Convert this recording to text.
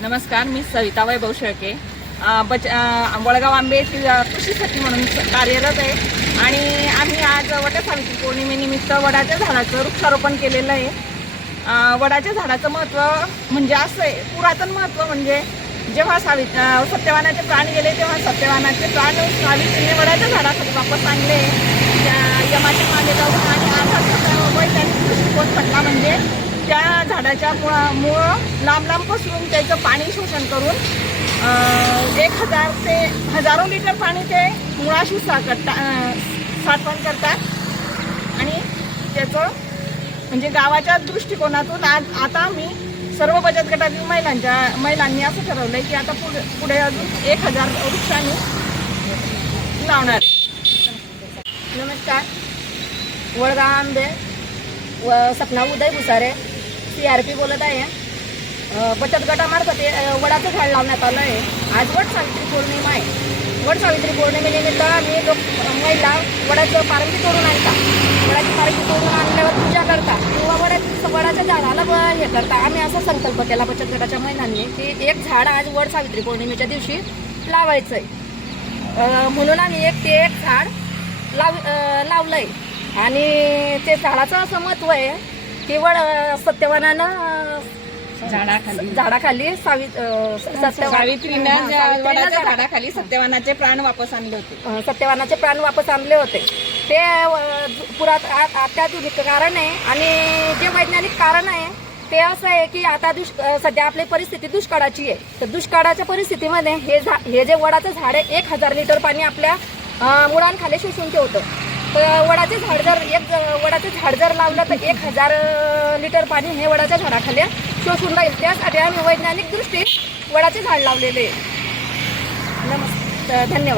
नमस्कार, मी सविता वैभव शेळके. वडगाव आंबे कृषी सखी म्हणून कार्यरत आहे आणि आम्ही आज वटसावित्री पौर्णिमेनिमित्त वडाच्या झाडाचं वृक्षारोपण केलेलं आहे. वडाच्या झाडाचं महत्त्व म्हणजे असं आहे, पुरातन महत्त्व म्हणजे जेव्हा सत्यवानाचे प्राण गेले तेव्हा सत्यवानाचे प्राण सावित्रीने वडाच्या झाडासाठी वापस आणले. त्या यमाच्या मागे जाऊन आणि अर्थात वैज्ञानिक दृष्टिकोन पडला म्हणजे त्या झाडाच्या मूळ लांब पसरून त्याचं पाणी शोषण करून 1000 ते हजारो लिटर पाणी ते मुळाशी साठवण करतात आणि त्याचं म्हणजे गावाच्या दृष्टिकोनातून आता आम्ही सर्व बचत गटातील महिलांनी असं ठरवलंय की आता पुढे अजून 1000 वृक्षांनी लावणार. नमस्कार, वडगाव आंबे व सपना उदय भुसारे CRP बोलत आहे. बचत गटामार्फत वडाचं झाड लावण्यात आलं आहे. आज वटसावित्री पौर्णिमा आहे. वटसावित्री पौर्णिमेनिमित्त आम्ही महिला वडाचं पारंबी तोडून आणतात. वडाची पारंबी तोडून आणल्यावर पूजा करतात किंवा वडाच्या झाडाला हे करतात. आम्ही असा संकल्प केला बचत गटाच्या महिलांनी की एक झाड आज वटसावित्री पौर्णिमेच्या दिवशी लावायचं आहे. म्हणून आम्ही एक झाड लावलंय आणि ते झाडाचं असं महत्त्व आहे की सत्यवानानं झाडाखाली सावित्रीनं वडाच्या झाडाखाली सत्यवानाचे प्राण वापस आणले होते. सत्यवानाचे प्राण वापस आणले होते. ते अत्याधुनिक कारण आहे आणि जे वैज्ञानिक कारण आहे ते असं आहे की आता सध्या आपली परिस्थिती दुष्काळाची आहे. तर दुष्काळाच्या परिस्थितीमध्ये हे जे वडाचं झाड आहे 1000 लिटर पाणी आपल्या मुळांखाली शोषून ठेवतं. तर वडाचं झाड जर लावलं तर 1000 लिटर पाणी हे वडाच्या झाडाखाली शोषून राहील. त्यासाठी आम्ही वैज्ञानिक दृष्टी वडाचे झाड लावलेले. धन्यवाद.